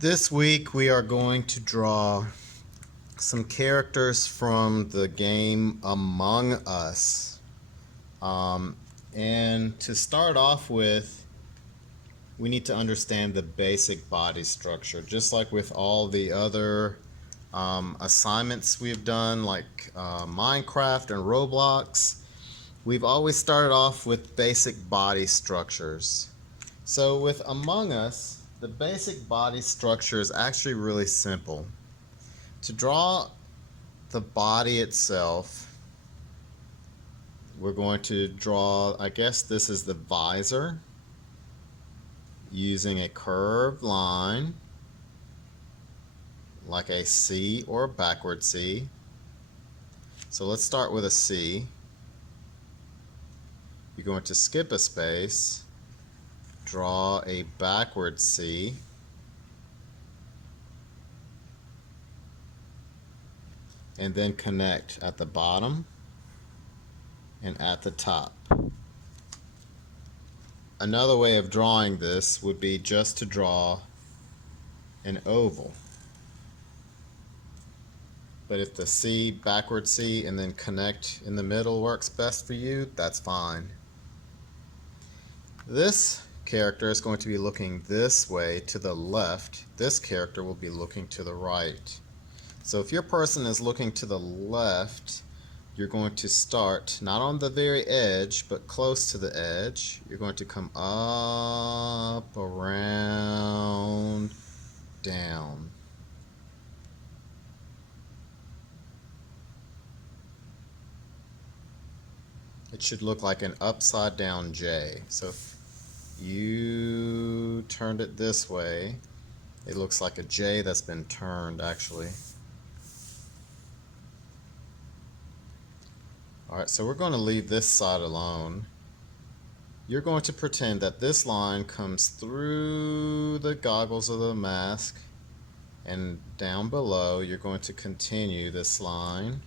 This week we are going to draw some characters from the game Among Us. Um, and to start off with, we need to understand the basic body structure. Just like with all the other assignments we've done, like Minecraft and Roblox, we've always started off with basic body structures. So with Among Us, the basic body structure is actually really simple. To draw the body itself, we're going to draw, I guess this is the visor, using a curved line, like a C or a backward C. So let's start with a C. You're going to skip a space, draw a backward C, and then connect at the bottom and at the top. Another way of drawing this would be just to draw an oval. But if the C, backward C, and then connect in the middle works best for you, that's fine. This character is going to be looking this way to the left. This character will be looking to the right. So if your person is looking to the left, you're going to start not on the very edge, but close to the edge. You're going to come up, around, down. It should look like an upside down J. So if you turned it this way, it looks like a J that's been turned actually. Alright, so we're going to leave this side alone. You're going to pretend that this line comes through the goggles of the mask, and down below you're going to continue this line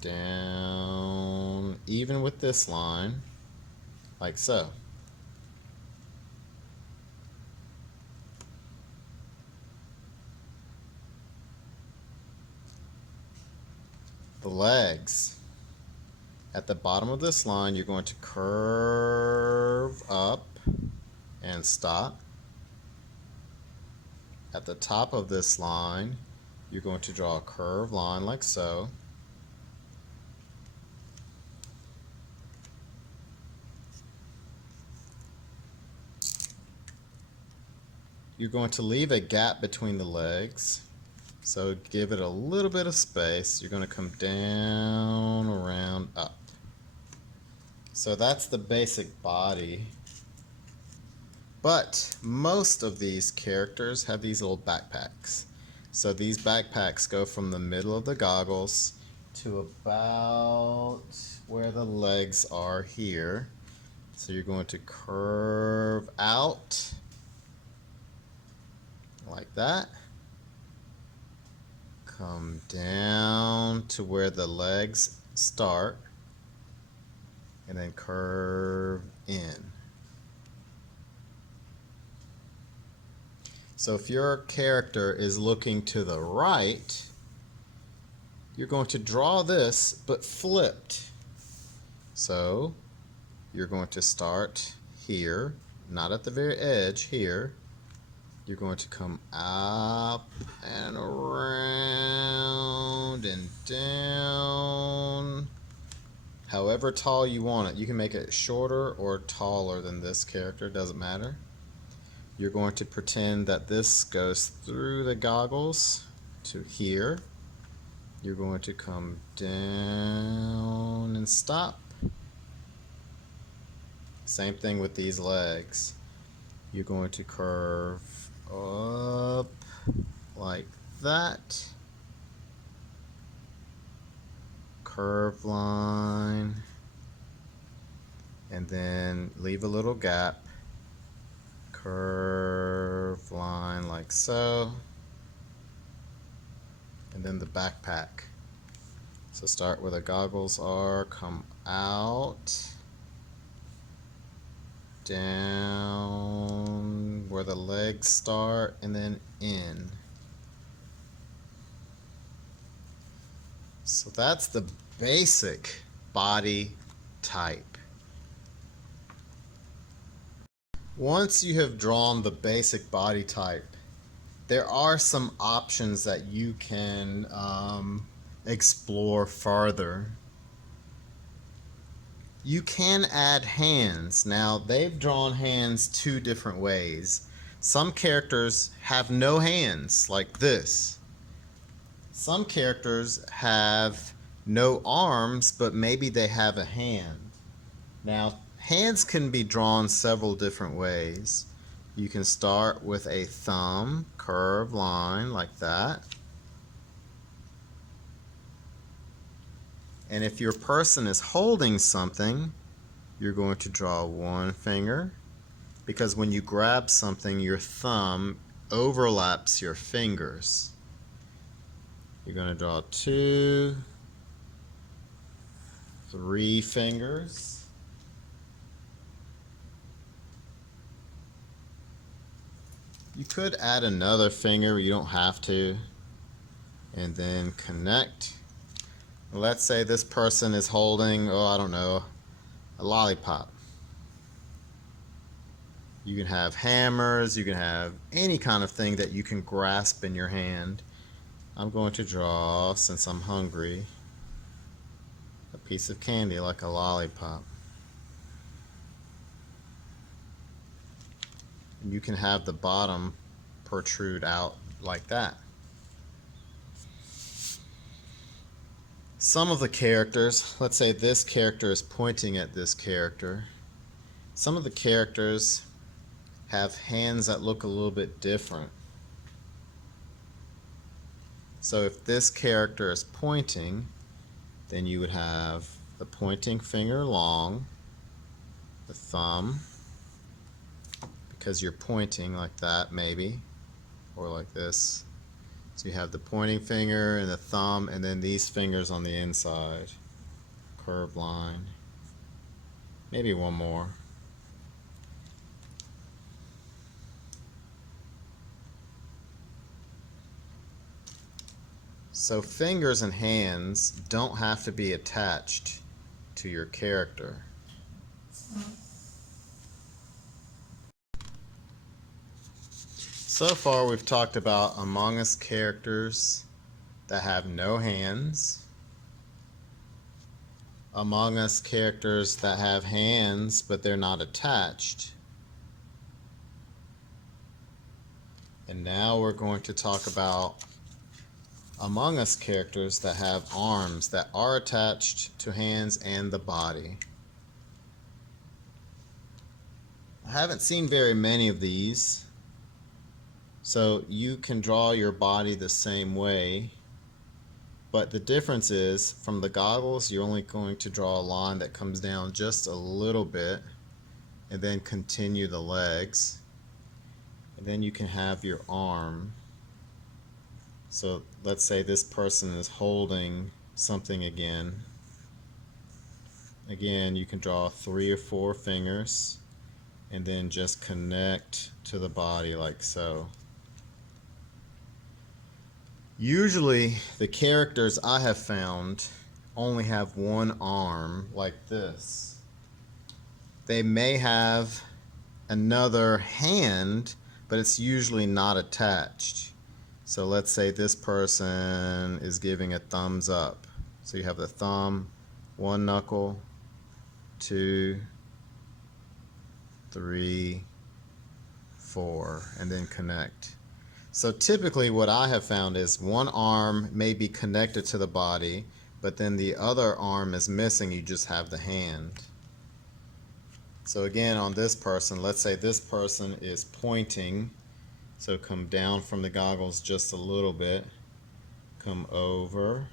down, even with this line, like so. The legs. At the bottom of this line, you're going to curve up and stop. At the top of this line, you're going to draw a curved line like so. You're going to leave a gap between the legs, so give it a little bit of space. You're going to come down, around, up. So that's the basic body. But most of these characters have these little backpacks. So these backpacks go from the middle of the goggles to about where the legs are here. So you're going to curve out like that. Come down to where the legs start, and then curve in. So if your character is looking to the right, you're going to draw this but flipped. So you're going to start here, not at the very edge, here. You're going to come up and around and down, however tall you want it. You can make it shorter or taller than this character, doesn't matter. You're going to pretend that this goes through the goggles to here. You're going to come down and stop. Same thing with these legs. You're going to curve up like that. Curve line. And then leave a little gap. Curve line like so. And then the backpack. So start where the goggles are, come out, down where the the legs start and then end. So that's the basic body type. Once you have drawn the basic body type, there are some options that you can explore further. You can add hands. Now, they've drawn hands two different ways. Some characters have no hands, like this. Some characters have no arms, but maybe they have a hand. Now, hands can be drawn several different ways. You can start with a thumb, curved line like that. And if your person is holding something, you're going to draw one finger, because when you grab something, your thumb overlaps your fingers. You're going to draw 2, 3 fingers. You could add another finger, you don't have to. And then connect. Let's say this person is holding, I don't know, a lollipop. You can have hammers, you can have any kind of thing that you can grasp in your hand. I'm going to draw, since I'm hungry, a piece of candy like a lollipop. And you can have the bottom protrude out like that. Some of the characters, let's say this character is pointing at this character. Some of the characters have hands that look a little bit different. So if this character is pointing, then you would have the pointing finger long, the thumb, because you're pointing like that maybe, or like this. So you have the pointing finger and the thumb, and then these fingers on the inside. Curved line. Maybe one more. So fingers and hands don't have to be attached to your character. So far we've talked about Among Us characters that have no hands, Among Us characters that have hands but they're not attached, and now we're going to talk about Among Us characters that have arms that are attached to hands and the body. I haven't seen very many of these. So you can draw your body the same way, but the difference is from the goggles you're only going to draw a line that comes down just a little bit and then continue the legs, and then you can have your arm. So let's say this person is holding something again. Again, you can draw 3 or 4 fingers and then just connect to the body like so. Usually the characters I have found only have one arm like this. They may have another hand, but it's usually not attached. So let's say this person is giving a thumbs up. So you have the thumb, 1 knuckle, 2, 3, 4, and then connect. So typically what I have found is one arm may be connected to the body, but then the other arm is missing, you just have the hand. So again, on this person, let's say this person is pointing, so come down from the goggles just a little bit, come over,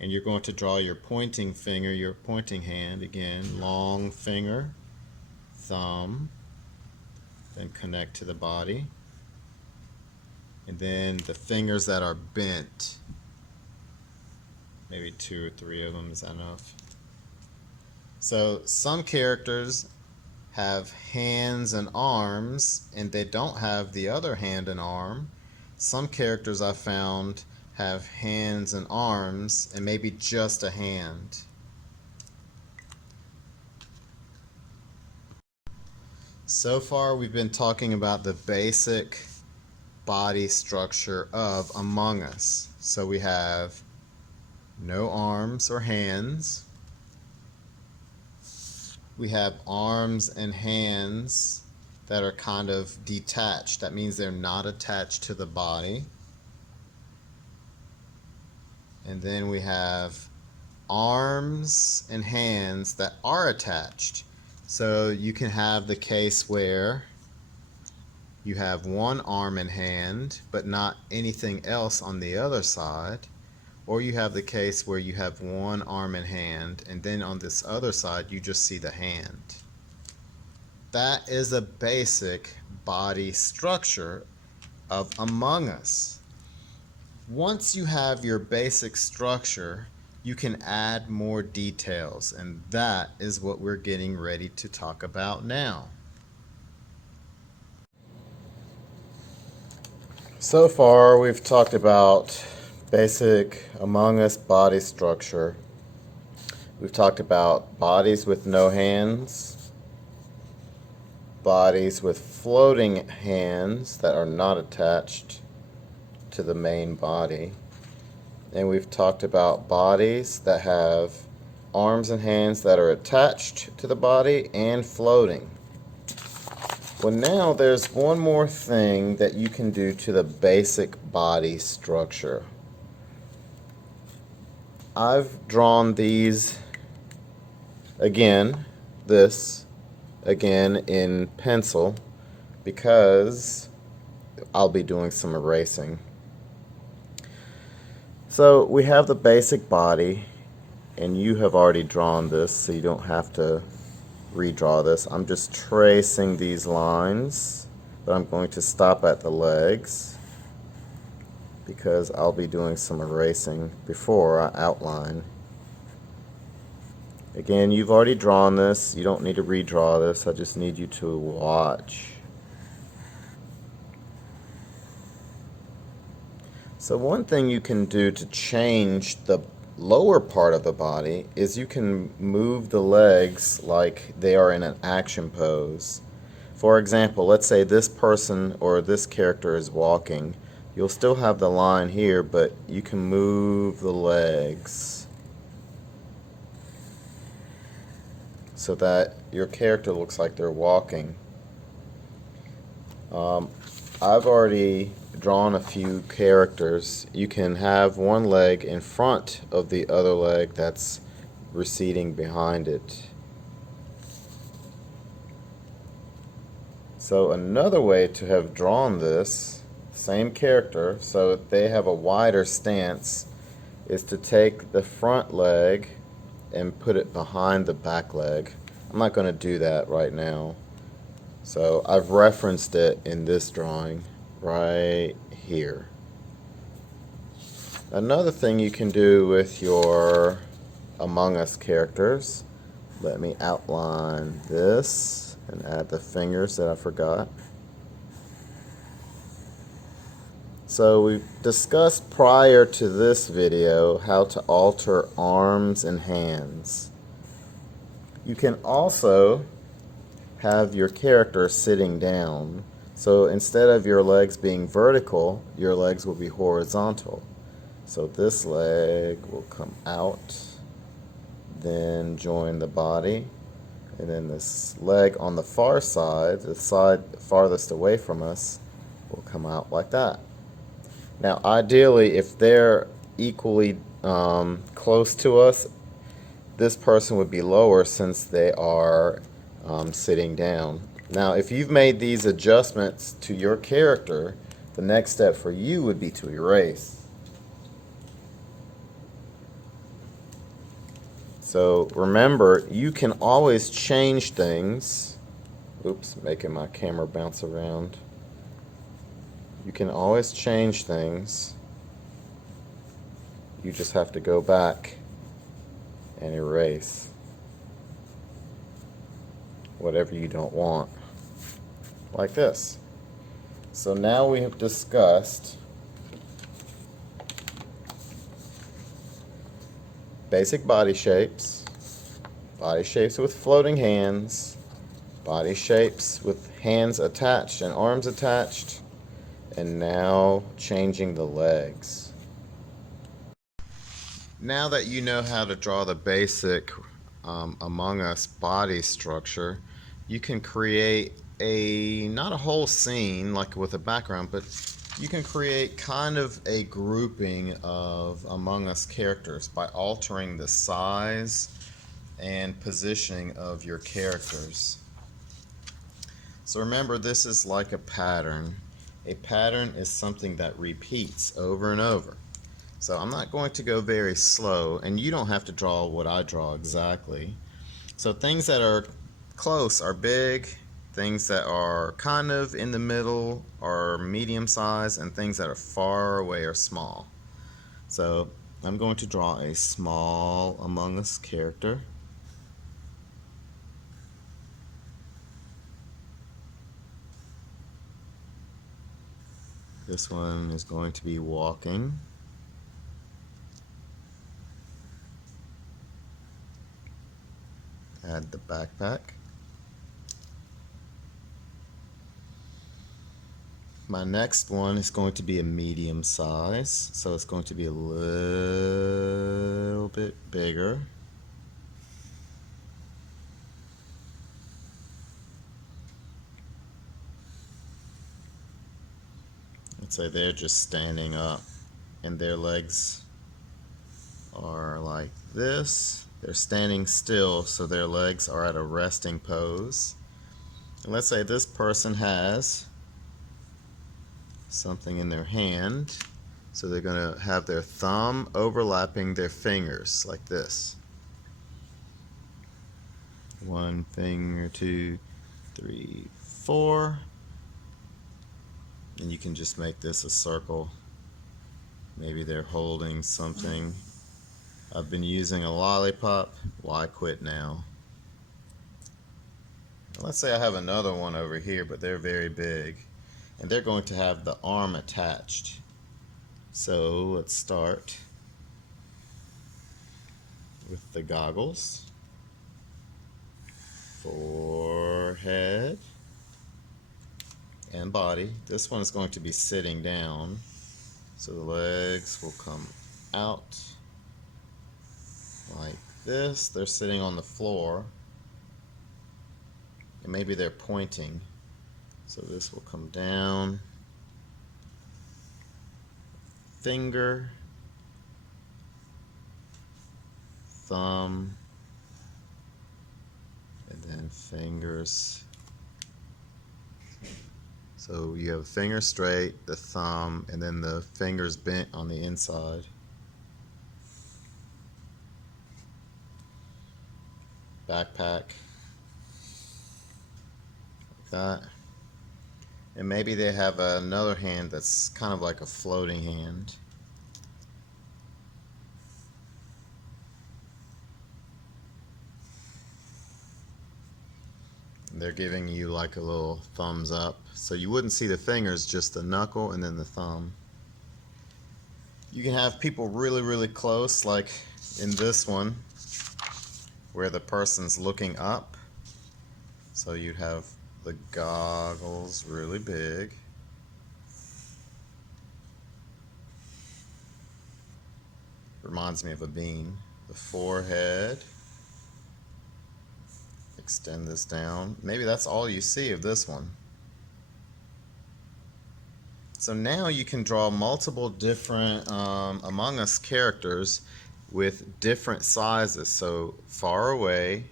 and you're going to draw your pointing finger, your pointing hand, again, long finger, thumb, then connect to the body. And then the fingers that are bent, maybe 2 or 3 of them, is that enough? So some characters have hands and arms, and they don't have the other hand and arm. Some characters I found have hands and arms and maybe just a hand. So far we've been talking about the basic body structure of Among Us. So we have no arms or hands. We have arms and hands that are kind of detached. That means they're not attached to the body. And then we have arms and hands that are attached. So you can have the case where you have one arm and hand, but not anything else on the other side. Or you have the case where you have one arm and hand, and then on this other side, you just see the hand. That is a basic body structure of Among Us. Once you have your basic structure, you can add more details, and that is what we're getting ready to talk about now. So far, we've talked about basic Among Us body structure. We've talked about bodies with no hands, bodies with floating hands that are not attached to the main body. And we've talked about bodies that have arms and hands that are attached to the body and floating. Well, now there's one more thing that you can do to the basic body structure. I've drawn these again in pencil because I'll be doing some erasing. So we have the basic body, and you have already drawn this, so you don't have to redraw this. I'm just tracing these lines, but I'm going to stop at the legs because I'll be doing some erasing before I outline. Again, you've already drawn this. You don't need to redraw this. I just need you to watch. So one thing you can do to change the lower part of the body is you can move the legs like they are in an action pose. For example, let's say this person or this character is walking. You'll still have the line here, but you can move the legs so that your character looks like they're walking. I've already drawn a few characters. You can have one leg in front of the other leg that's receding behind it. So another way to have drawn this same character so they have a wider stance is to take the front leg and put it behind the back leg. I'm not going to do that right now. So I've referenced it in this drawing right here. Another thing you can do with your Among Us characters, let me outline this and add the fingers that I forgot. So we've discussed prior to this video how to alter arms and hands. You can also have your character sitting down. So instead of your legs being vertical, your legs will be horizontal. So this leg will come out, then join the body, and then this leg on the far side, the side farthest away from us, will come out like that. Now ideally, if they're equally close to us, this person would be lower since they are sitting down. Now if you've made these adjustments to your character, the next step for you would be to erase. So remember, you can always change things. Oops, making my camera bounce around. You can always change things. You just have to go back and erase. whatever you don't want, like this. So now we have discussed basic body shapes with floating hands, body shapes with hands attached and arms attached, and now changing the legs. Now that you know how to draw the basic Among Us body structure, you can create not a whole scene like with a background, but you can create kind of a grouping of Among Us characters by altering the size and positioning of your characters. So remember, this is like a pattern. A pattern is something that repeats over and over. So I'm not going to go very slow, and you don't have to draw what I draw exactly. So things that are close are big, things that are kind of in the middle are medium size, and things that are far away are small. So I'm going to draw a small Among Us character. This one is going to be walking. Add the backpack. My next one is going to be a medium size, so it's going to be a little bit bigger. Let's say they're just standing up and their legs are like this. They're standing still, so their legs are at a resting pose. And let's say this person has something in their hand, so they're going to have their thumb overlapping their fingers like this. 1 finger, 2, 3, 4. And you can just make this a circle. Maybe they're holding something. I've been using a lollipop. Why quit now? Let's say I have another one over here, but they're very big. And they're going to have the arm attached. So let's start with the goggles. Forehead. And body. This one is going to be sitting down, so the legs will come out like this. They're sitting on the floor, and maybe they're pointing, so this will come down. Finger, thumb, and then fingers. So you have a finger straight, the thumb, and then the fingers bent on the inside. Backpack. Like that. And maybe they have another hand that's kind of like a floating hand. They're giving you like a little thumbs up. So you wouldn't see the fingers, just the knuckle and then the thumb. You can have people really, really close, like in this one, where the person's looking up. So you'd have the goggles really big. Reminds me of a bean. The forehead. Extend this down. Maybe that's all you see of this one. So now you can draw multiple different Among Us characters with different sizes. So far away,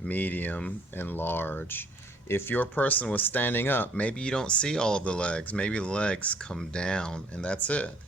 medium, and large. If your person was standing up, maybe you don't see all of the legs. Maybe the legs come down, and that's it.